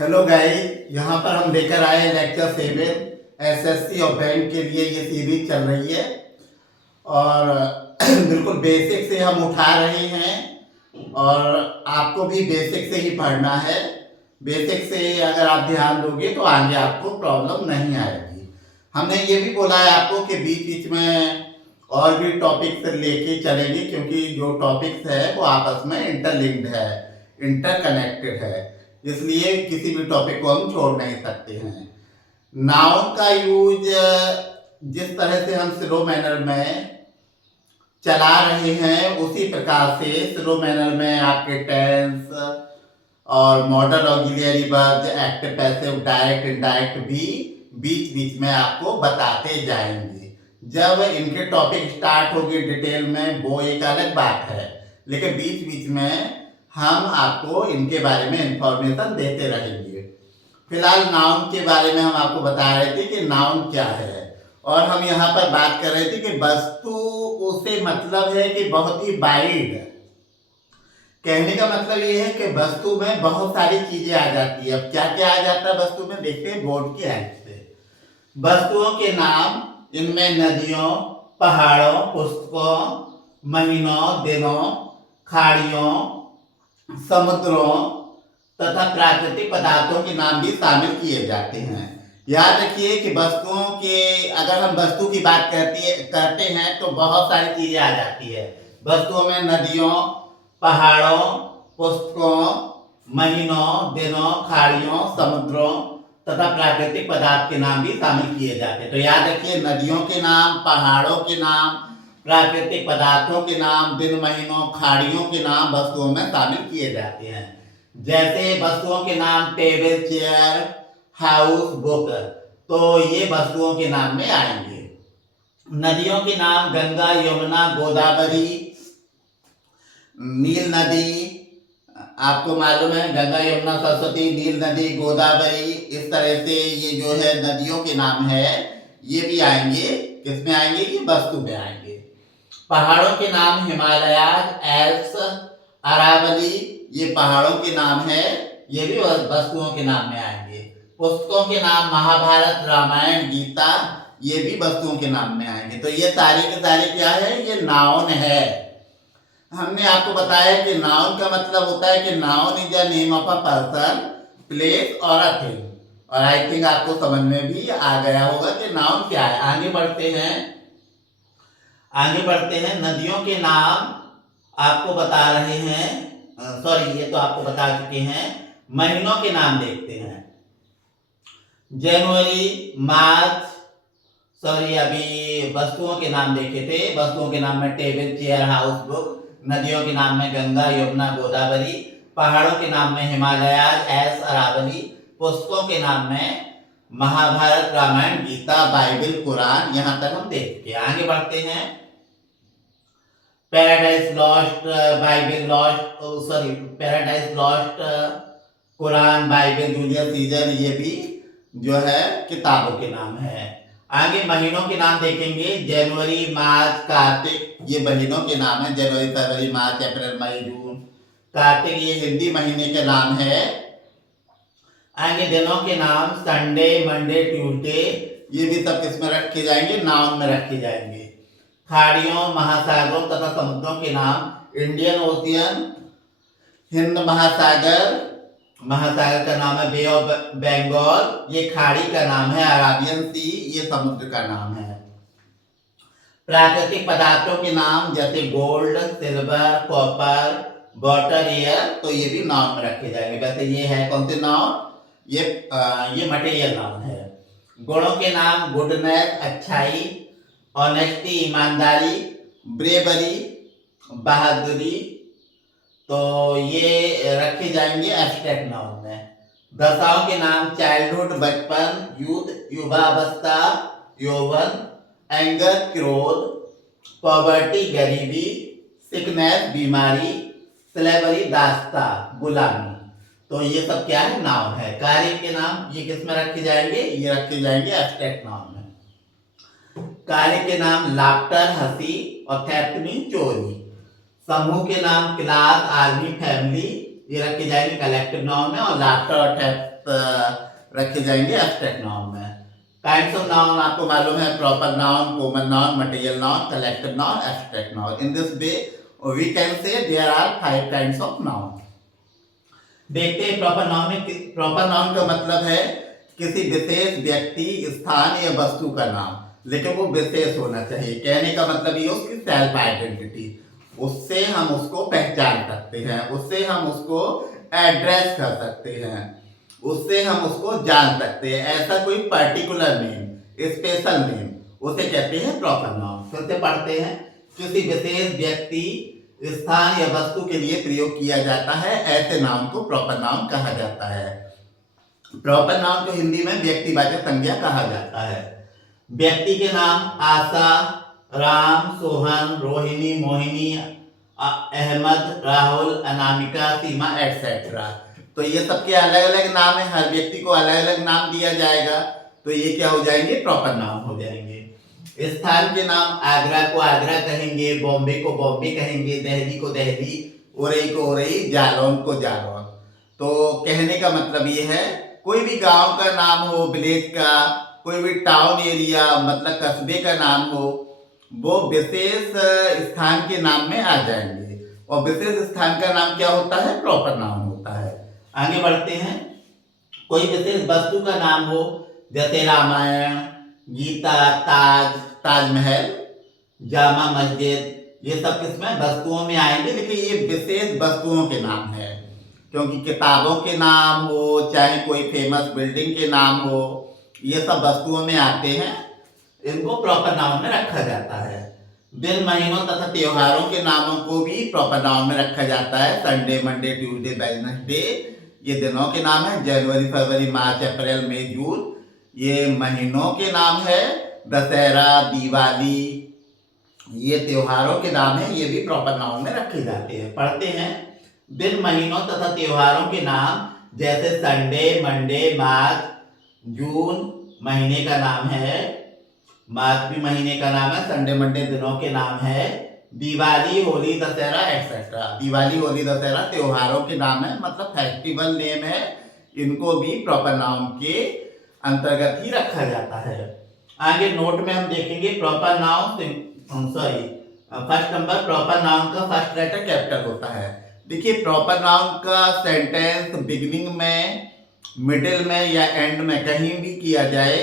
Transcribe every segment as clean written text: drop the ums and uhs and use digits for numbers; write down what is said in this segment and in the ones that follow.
Hello guys, यहाँ पर हम लेकर आए लेक्चर 7 एसएससी और बैंक के लिए। ये सीरीज चल रही है और बिल्कुल बेसिक से हम उठा रहे हैं और आपको भी बेसिक से ही पढ़ना है। बेसिक से अगर आप ध्यान दोगे तो आगे आपको प्रॉब्लम नहीं आएगी। हमने ये भी बोला है आपको कि बीच बीच में और भी टॉपिक्स लेके चलेंगे, क्योंकि जो टॉपिक्स है वो आपस में इंटरलिंक्ड है, इंटरकनेक्टेड है, इसलिए किसी भी टॉपिक को हम छोड़ नहीं सकते हैं। नाउन का यूज जिस तरह से हम स्लो मैनर में चला रहे हैं उसी प्रकार से स्लो मैनर में आपके टेंस और model auxiliary verb, active, passive, direct, indirect भी बीच बीच में आपको बताते जाएंगे। जब इनके टॉपिक स्टार्ट होगी डिटेल में वो एक अलग बात है, लेकिन बीच बीच में हम आपको इनके बारे में इंफॉर्मेशन देते रहेंगे। फिलहाल नाउन के बारे में हम आपको बता रहे थे कि नाउन क्या है, और हम यहाँ पर बात कर रहे थे कि वस्तु उसे मतलब है कि बहुत ही वाइड। कहने का मतलब ये है कि वस्तु में बहुत सारी चीजें आ जाती है। अब क्या क्या आ जाता है वस्तु में, देखते हैं बोर्ड की हेल्प से। वस्तुओं के नाम, इनमें नदियों, पहाड़ों, पुस्तकों, महीनों, दिनों, खाड़ियों, समुद्रों तथा प्राकृतिक पदार्थों के नाम भी शामिल किए जाते हैं। याद रखिए कि वस्तुओं के, अगर हम वस्तु की बात करते हैं तो बहुत सारी चीजें आ जाती है। वस्तुओं में नदियों, पहाड़ों, पुस्तकों, महीनों, दिनों, खाड़ियों, समुद्रों तथा प्राकृतिक पदार्थ के नाम भी शामिल किए जाते हैं। तो याद रखिए, नदियों के नाम, पहाड़ों के नाम, प्राकृतिक पदार्थों के नाम, दिन, महीनों, खाड़ियों के नाम वस्तुओं में शामिल किए जाते हैं। जैसे वस्तुओं के नाम टेबल, चेयर, हाउस, बुक, तो ये वस्तुओं के नाम में आएंगे। नदियों के नाम गंगा, यमुना, गोदावरी, नील नदी, आपको मालूम है गंगा, यमुना, सरस्वती, नील नदी, गोदावरी, इस तरह से ये जो है नदियों के नाम है, ये भी आएंगे। किसमें आएंगे? ये वस्तु में आएंगे। पहाड़ों के नाम हिमालयाज, एल्प्स, अरावली, ये पहाड़ों के नाम है, ये भी वस्तुओं के नाम में आएंगे। पुस्तकों के नाम महाभारत, रामायण, गीता, ये भी वस्तुओं के नाम में आएंगे। तो ये सारी के सारी क्या है? ये नाउन है। हमने आपको बताया कि नाउन का मतलब होता है कि noun is the name of a person, place और अ थिंग। और आई थिंक आपको समझ में भी आ गया होगा कि नाउन क्या है। आगे बढ़ते हैं। नदियों के नाम आपको बता रहे हैं, सॉरी ये तो आपको बता चुके हैं। महीनों के नाम देखते हैं। जनवरी, मार्च, सॉरी अभी वस्तुओं के नाम देखे थे। वस्तुओं के नाम में टेबल, चेयर, हाउस, बुक। नदियों के नाम में गंगा, यमुना, गोदावरी। पहाड़ों के नाम में हिमालय, एल्प्स, अरावली। पुस्तकों के नाम में महाभारत, रामायण, गीता, बाइबल, कुरान। यहां तक हम देख चुके। आगे बढ़ते हैं। Paradise lost, Bible lost, sorry paradise lost, Quran, Bible, Julius Caesar, ये भी जो है किताबों के नाम है। आगे महीनों के नाम देखेंगे। जनवरी, मार्च, कार्तिक, ये महीनों के नाम है। जनवरी, फरवरी, मार्च, अप्रैल, मई, जून। कार्तिक ये हिंदी महीने के नाम है। आगे दिनों के नाम संडे, मंडे, ट्यूसडे, ये भी सब किसमें रखे जाएंगे? नाउन में रखे जाएंगे। खाड़ियों, महासागरों तथा समुद्रों के नाम इंडियन ओशियन, हिंद महासागर, महासागर का नाम है बे ऑफ बंगाल, ये खाड़ी का नाम है। अराबियन सी, ये समुद्र का नाम है। प्राकृतिक पदार्थों के नाम जैसे gold, silver, copper, water, air, तो ये भी नाउन में रखे जाएंगे। वैसे ये है कौन से नाउन? ये मटेरियल नाउन है। गुणों के नाम गुडनेस, अच्छाई, ऑनेस्टी, ईमानदारी, ब्रेवरी, बहादुरी, तो ये रखे जाएंगे एब्स्ट्रैक्ट नाउन में। दशाओं के नाम चाइल्डहुड, बचपन, यूथ, युवावस्था, यौवन, एंगर, क्रोध, पॉवर्टी, गरीबी, सिकनेस, बीमारी, स्लेवरी, दास्ता, गुलामी। तो ये सब क्या है? नाउन है। कार्य के नाम ये किस में रखे जाएंगे? ये रखे जाएंगे एब्स्ट्रैक्ट नाउन में। कार्य के नाम लाफ्टर, हंसी, और थेफ्ट मीन चोरी। समूह के नाम क्लास, आर्मी, फैमिली, ये रखे जाएंगे कलेक्टिव नाउन में। और लाफ्टर और थेफ्ट रखे जाएंगे एब्स्ट्रैक्ट नाउन में। काइंड्स ऑफ नाउन आपको मालूम है, proper noun, common noun, material noun, collective noun, abstract noun. In this way we can say there are 5 kinds of noun. देखते हैं प्रॉपर नाउन में। प्रॉपर नाउन का मतलब है किसी विशेष व्यक्ति, स्थान या वस्तु का नाम, लेकिन वो विशेष होना चाहिए। कहने का मतलब ये उसकी सेल्फ आइडेंटिटी, उससे हम उसको पहचान सकते हैं, उससे हम उसको एड्रेस कर सकते हैं, उससे हम उसको जान सकते हैं। ऐसा कोई पर्टिकुलर नेम, स्पेशल नेम, उसे कहते हैं प्रॉपर नाउन। फिर से पढ़ते हैं। किसी विशेष व्यक्ति, स्थान या वस्तु के लिए प्रयोग किया जाता है, ऐसे नाउन को प्रॉपर नाउन कहा जाता है। प्रॉपर नाउन को हिंदी में व्यक्तिवाचक संज्ञा कहा जाता है। व्यक्ति के नाम आशा, राम, सोहन, रोहिणी, मोहिनी, अहमद, राहुल, अनामिका, सीमा एटसेट्रा, तो ये सबके अलग अलग नाम है। हर व्यक्ति को अलग अलग नाम दिया जाएगा, तो ये क्या हो जाएंगे? प्रॉपर नाउन हो जाएंगे। स्थान के नाम, आगरा को आगरा कहेंगे, बॉम्बे को बॉम्बे कहेंगे, दिल्ली को दिल्ली, उरई को उरई, जालौन को जालौन। तो कहने का मतलब ये है, कोई भी गांव का नाम हो, विलेज का, कोई भी टाउन एरिया मतलब कस्बे का नाम हो, वो विशेष स्थान के नाम में आ जाएंगे। और विशेष स्थान का नाम क्या होता है? प्रॉपर नाउन होता है। आगे बढ़ते हैं। कोई विशेष वस्तु का नाम हो, जैसे रामायण, गीता, ताज, ताजमहल, जामा मस्जिद, ये सब किसमें? वस्तुओं में आएंगे, लेकिन ये विशेष वस्तुओं के नाम है। क्योंकि किताबों के नाम हो, चाहे कोई फेमस बिल्डिंग के नाम हो, ये सब वस्तुओं में आते हैं, इनको प्रॉपर नाउन में रखा जाता है। दिन, महीनों तथा त्योहारों के नामों को भी प्रॉपर नाउन में रखा जाता है। संडे, मंडे, ट्यूसडे, वेडनेसडे, ये दिनों के नाम है। जनवरी, फरवरी, मार्च, अप्रैल, मई, जून, ये महीनों के नाम है। दशहरा, दिवाली, ये त्योहारों के नाम है, ये भी प्रॉपर नाउन में रखे जाते हैं। पढ़ते हैं। दिन, महीनों तथा त्योहारों के नाम, जैसे संडे, मंडे, मार्च, जून महीने का नाम है, मार्च भी महीने का नाम है, संडे मंडे दिनों के नाम है। दिवाली, होली, दशहरा एटसेट्रा, दिवाली, होली, दशहरा त्योहारों के नाम है, मतलब फेस्टिवल नेम है। इनको भी प्रॉपर नाउन के अंतर्गत ही रखा जाता है। आगे नोट में हम देखेंगे proper noun, first number, proper noun का फर्स्ट लेटर कैपिटल होता है। देखिए, प्रॉपर नाउन का सेंटेंस बिगिनिंग में, मिडिल में या एंड में कहीं भी किया जाए,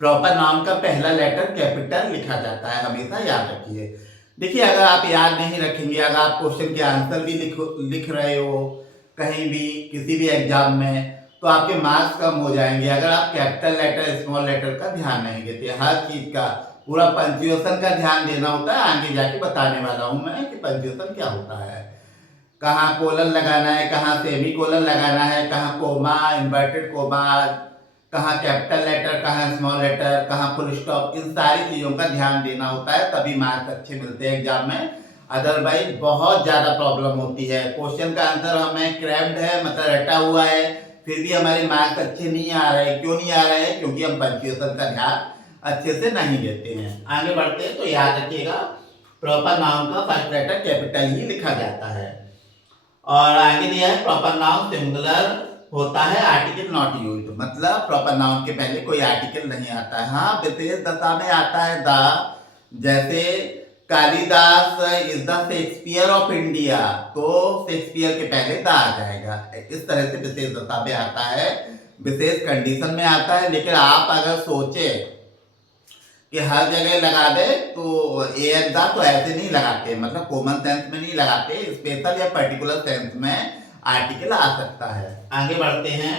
प्रॉपर नाउन का पहला लेटर कैपिटल लिखा जाता है, हमेशा याद रखिए। देखिए, अगर आप याद नहीं रखेंगे, अगर आप क्वेश्चन के आंसर भी लिख रहे हो कहीं भी, किसी भी एग्जाम में, तो आपके मार्क्स कम हो जाएंगे अगर आप कैपिटल लेटर, स्मॉल लेटर का ध्यान नहीं देते। हर चीज का पूरा पंक्चुएशन का ध्यान देना होता है। आगे जाके बताने वाला हूं मैं कि पंक्चुएशन क्या होता है, कहाँ कोलन लगाना है, कहाँ सेमी कोलन लगाना है, कहाँ कोमा, इन्वर्टेड कोमा, कहाँ कैपिटल लेटर, कहाँ स्मॉल लेटर, कहाँ फुल स्टॉप, इन सारी चीज़ों का ध्यान देना होता है, तभी मार्क्स अच्छे मिलते हैं एग्जाम में। अदरवाइज बहुत ज़्यादा प्रॉब्लम होती है। क्वेश्चन का आंसर हमें क्रैम्ड है, मतलब रटा हुआ है, फिर भी हमारे मार्क्स अच्छे नहीं आ रहे। क्यों नहीं आ रहे हैं? क्योंकि हम पंक्चुएशन का ध्यान अच्छे से नहीं देते हैं। आगे बढ़ते हैं, तो याद रखिएगा प्रॉपर नाउन का फर्स्ट लेटर कैपिटल ही लिखा जाता है। और आगे दिया है प्रॉपर नाउन सिंगुलर होता है, आर्टिकल नॉट यूज्ड, मतलब प्रॉपर नाउन के पहले कोई आर्टिकल नहीं आता है। हाँ, विशेष दशा में आता है द, जैसे Kalidas is the Shakespeare of India, तो शेक्सपियर के पहले द आ जाएगा। इस तरह से विशेष दशा में आता है, विशेष कंडीशन में आता है। लेकिन आप अगर सोचे कि हर जगह लगा दे तो एक दा, तो ऐसे नहीं लगाते, मतलब कॉमन सेंस में नहीं लगाते, स्पेशल या पर्टिकुलर सेंस में आर्टिकल आ सकता है। आगे बढ़ते हैं।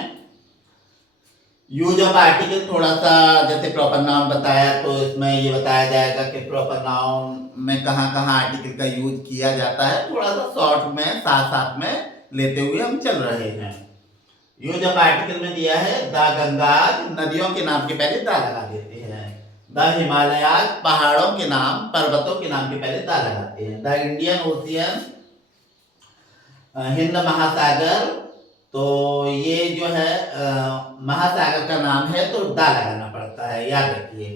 यूज ऑफ आर्टिकल, थोड़ा सा जैसे प्रॉपर नाउन बताया, तो इसमें ये बताया जाएगा कि प्रॉपर नाउन में कहाँ कहाँ आर्टिकल का यूज किया जाता है। थोड़ा सा शॉर्ट में साथ साथ में लेते हुए हम चल रहे हैं। यूज ऑफ आर्टिकल में दिया है द गंगाज, नदियों के नाम के पहले दा लगा देते हैं। द हिमालयाज, पहाड़ों के नाम, पर्वतों के नाम के पहले दा लगाते हैं। द इंडियन ओशियन, हिंद महासागर, तो ये जो है महासागर का नाम है, तो दा लगाना पड़ता है, याद रखिए।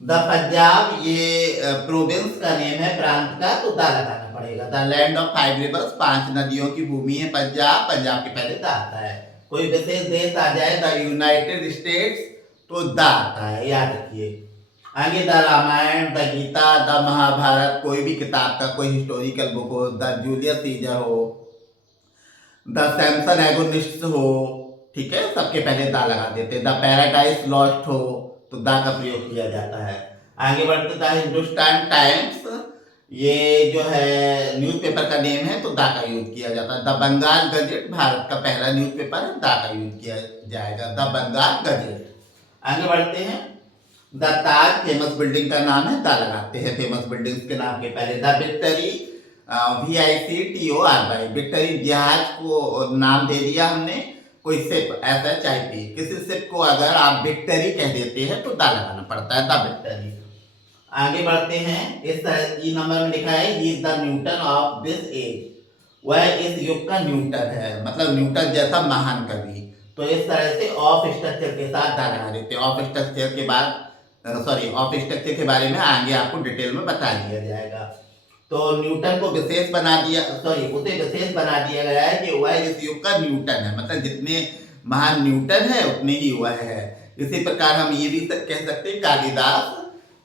द पंजाब, ये प्रोविंस का नेम है, प्रांत का, तो दा लगाना पड़ेगा। द लैंड ऑफ 5 रिवर्स, 5 नदियों की भूमि है पंजाब, पंजाब के पहले दा आता है। कोई विशेष देश आ जाए, द यूनाइटेड स्टेट्स, तो द आता है, याद रखिए। आगे the Ramayana, the Gita, the Mahabharata, कोई भी किताब का कोई हिस्टोरिकल बुक हो, द जूलियस सीजर हो, द सैमसन एगोनिस्ट हो, ठीक है, सबके पहले द लगा देते। द पैराडाइज लॉस्ट हो तो द का प्रयोग किया जाता है। आगे बढ़ते, द हिंदुस्तान टाइम्स, ये जो है न्यूज़पेपर का नेम है, तो द का यूज किया जाता है। द बंगाल गजेट भारत का पहला न्यूज़पेपर है, द का यूज किया जाएगा, द बंगाल गजेट। आगे बढ़ते हैं, द ताज फेमस बिल्डिंग का नाम है, द लगाते हैं फेमस बिल्डिंग्स के नाम के पहले। द विक्टरी, VICTORY, विक्टरी जहाज को नाम दे दिया हमने। कोई शिप, ऐसा चाहती किसी शिप को अगर आप विक्टरी कह देते हैं तो द लगाना पड़ता है, द विक्टरी। आगे बढ़ते हैं, इस तरह ई नंबर में लिखा है, he is the Newton of this age, वह इस युग का न्यूटन है, मतलब न्यूटन जैसा महान कवि। तो इस तरह से ऑफ स्ट्रक्चर के साथ द लगा देते हैं। ऑफ स्ट्रक्चर के बाद ऑफ स्ट्रक्चर के बारे में आगे आपको डिटेल में बता दिया जाएगा। तो न्यूटन को विशेष बना दिया, उसे विशेष बना दिया गया है कि वह इस युग का न्यूटन है, मतलब जितने महान न्यूटन है उतने ही वह है। इसी प्रकार हम ये भी कह सकते हैं, Kalidas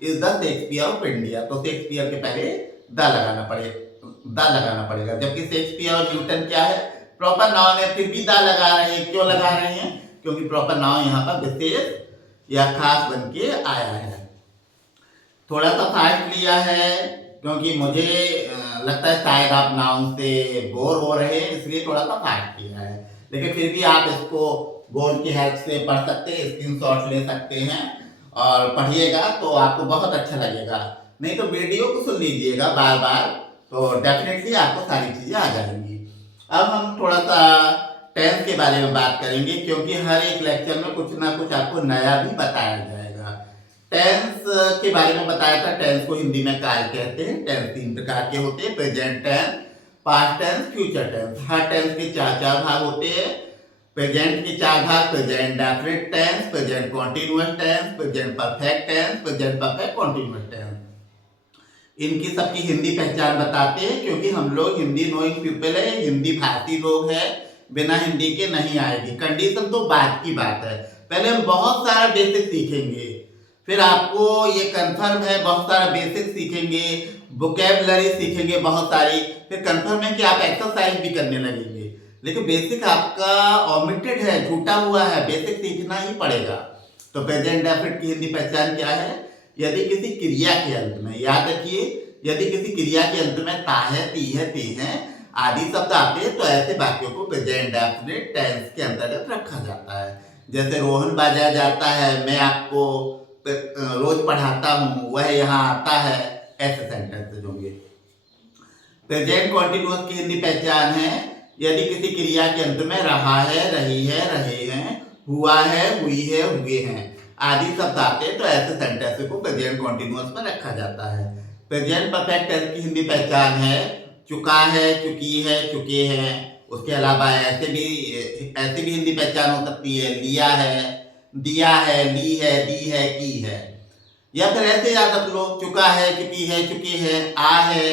is the Shakespeare of India, तो शेक्सपियर के पहले द लगाना पड़ेगा। जबकि शेक्सपियर और न्यूटन क्या है, प्रॉपर नाउन है, फिर भी द लगा रहे हैं। क्यों लगा रहे हैं? क्योंकि प्रॉपर नाउन यहाँ पर विशेष या खास बन के आया है। थोड़ा सा फास्ट लिया है क्योंकि मुझे लगता है शायद आप नाउन से बोर हो रहे हैं, इसलिए थोड़ा सा फास्ट किया है। लेकिन फिर भी आप इसको बोर्ड की हेल्प से पढ़ सकते हैं, स्क्रीनशॉट ले सकते हैं और पढ़िएगा तो आपको बहुत अच्छा लगेगा। नहीं तो वीडियो को सुन लीजिएगा बार बार, तो डेफिनेटली आपको सारी चीज़ें आ जाएंगी। अब हम थोड़ा सा टेंस के बारे में बात करेंगे, क्योंकि हर एक लेक्चर में कुछ ना कुछ आपको नया भी बताया जाएगा। टेंस के बारे में बताया था, टेंस को हिंदी में काल कहते हैं। टेंस 3 प्रकार के होते हैं, present tense, past tense, future tense. हर टेंस के 4 भाग होते हैं। प्रेजेंट के 4 भाग, present definite tense, present continuous tense, present perfect tense, present perfect continuous tense. इनकी सबकी हिंदी पहचान बताते हैं, क्योंकि हम लोग हिंदी नोइंग पीपल है, हिंदी भाषी लोग हैं, बिना हिंदी के नहीं आएगी। कंडीशन तो बात की बात है, पहले हम बहुत सारा बेसिक सीखेंगे, फिर आपको ये कंफर्म है बहुत सारा बेसिक सीखेंगे, वोकैबुलरी सीखेंगे बहुत सारी, फिर कंफर्म है कि आप एक्सरसाइज भी करने लगेंगे। लेकिन बेसिक आपका ओमिटेड है, छूटा हुआ है, बेसिक सीखना ही पड़ेगा। तो प्रेजेंट डेफिनिट की हिंदी पहचान क्या है? यदि किसी क्रिया के अंत में, याद रखिए, यदि किसी क्रिया के अंत में ता है, ती है, ते हैं आदि शब्द आते हैं, तो ऐसे वाक्यों को प्रेजेंट डेफिनिट टेंस के अंतर्गत रखा जाता है। जैसे रोहन बाजार जाता है, मैं आपको रोज पढ़ाता हूँ, वह यहाँ आता है, ऐसे सेंटेंसेस होंगे। प्रेजेंट कॉन्टिन्यूअस की हिंदी पहचान है, यदि किसी क्रिया के अंत में रहा है, रही है, रहे हैं, हुआ है, हुई है, हुए हैं आदि शब्द आते हैं, तो ऐसे सेंटेंस को प्रेजेंट कॉन्टिन्यूअस में रखा जाता है। प्रेजेंट परफेक्ट टेंस की हिंदी पहचान है, चुका है, चुकी है, चुके हैं। उसके अलावा ऐसे भी हिंदी पहचान हो सकती है, लिया है, दिया है, ली है, दी है, की है। या फिर ऐसे याद रख लो, चुका है, चुकी है, चुके हैं, आ है,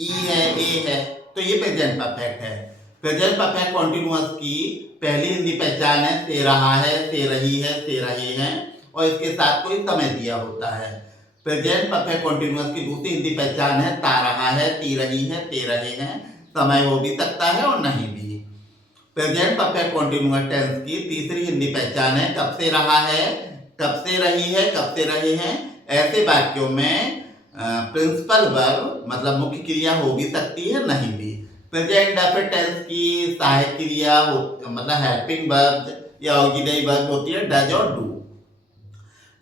ई है, ए है, तो ये प्रेजेंट परफेक्ट है। प्रेजेंट परफेक्ट कॉन्टिन्यूअस की पहली हिंदी पहचान है, से रहा है, से रही है, से रहे हैं, और इसके साथ कोई समय दिया होता है। प्रेजेंट परफेक्ट कॉन्टिन्यूअस की दूसरी हिंदी पहचान है, ता रहा है, ती रही है, ते रहे हैं, समय हो भी सकता है और नहीं भी। प्रेजेंट परफेक्ट कॉन्टिन्यूअस टेंस की तीसरी हिंदी पहचान है, कब से रहा है, कब से रही है, कब से रहे हैं। ऐसे वाक्यों में प्रिंसिपल वर्ब मतलब मुख्य क्रिया हो भी सकती है, नहीं भी। प्रेजेंट डेफिनिट टेंस की सहायक क्रिया मतलब हेल्पिंग वर्ब या ऑक्सिलरी वर्ब होती है, डज और डू।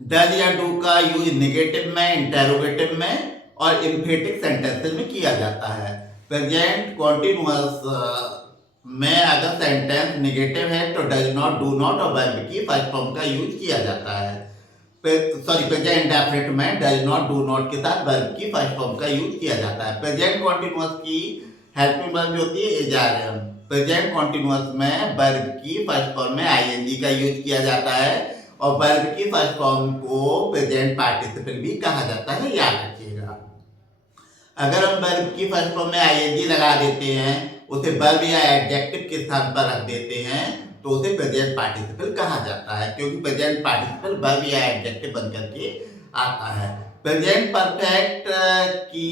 डज या डू का यूज नेगेटिव में, इंटेरोगेटिव में और एम्फेटिक सेंटेंसेस में किया जाता है। प्रेजेंट कॉन्टिन्यूअस में अगर सेंटेंस नेगेटिव है तो डज नॉट, डू नॉट और वर्ब की फर्स्ट फॉर्म का यूज किया जाता है। प्रेजेंट डेफिनिट में डज नॉट, डू नॉट के साथ वर्ब की फर्स्ट फॉर्म का यूज किया जाता है। प्रेजेंट कॉन्टिन्यूअस की हेल्पिंग वर्ब जो होती है, is are am. Present continuous में वर्ब की फर्स्ट फॉर्म में आईएनजी का यूज किया जाता है, और वर्ब की फर्स्ट फॉर्म को प्रेजेंट पार्टिसिपल भी कहा जाता है, याद रखिएगा। अगर हम वर्ब की फर्स्ट फॉर्म में आईएनजी लगा देते हैं, उसे वर्ब या एडजेक्टिव के स्थान पर रख देते हैं, तो उसे प्रेजेंट पार्टिसिपल कहा जाता है, क्योंकि प्रेजेंट पार्टिसिपल वर्ब या एडजेक्टिव बन करके आता है। प्रेजेंट परफेक्ट की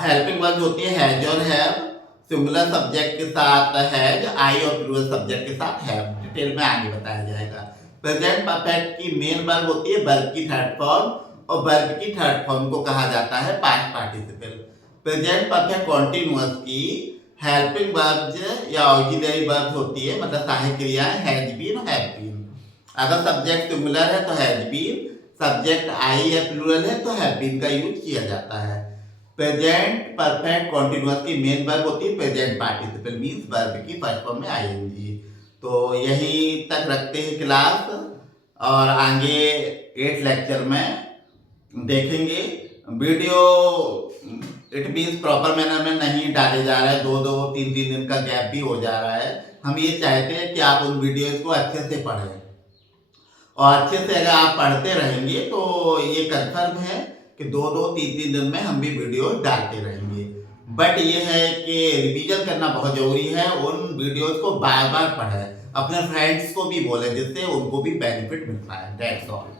हेल्पिंग वर्ब होती है हैज और हैव, सिंगुलर सब्जेक्ट के साथ हैज, आई और प्लूरल सब्जेक्ट के साथ हैव। डिटेल में आगे बताया जाएगा। प्रेजेंट परफेक्ट की मेन वर्ब होती है वर्ब की थर्ड फॉर्म, और वर्ब की थर्ड फॉर्म को कहा जाता है past participle. Present perfect continuous की हेल्पिंग वर्ब्स या ऑक्सिलरी वर्ब्स होती है, मतलब सहायक क्रियाएं हैज बीन और हैव बीन। अगर सब्जेक्ट सिंगुलर है तो हैज बीन, सब्जेक्ट आई या प्लूरल है तो हैव बीन का यूज किया जाता है। प्रेजेंट परफेक्ट कॉन्टिन्यूअस की मेन वर्ब होती है प्रेजेंट पार्टिसिपल, मींस वर्ब की फर्स्ट फॉर्म में आईएनजी। तो यही तक रखते हैं क्लास, और आगे 8 लेक्चर में देखेंगे। Video it means proper manner में नहीं डाले जा रहे हैं, 2-2 3-3 दिन का गैप भी हो जा रहा है। हम ये चाहते हैं कि आप उन वीडियोज को अच्छे से पढ़ें, और अच्छे से अगर आप पढ़ते रहेंगे तो ये कंफर्म है कि 2-2 3-3 दिन में हम भी वीडियो डालते रहेंगे। बट ये है कि रिवीजन करना बहुत जरूरी है, उन वीडियोज को बार बार पढ़ें, अपने फ्रेंड्स को भी बोलें, जिससे उनको भी बेनिफिट मिलता है। That's all.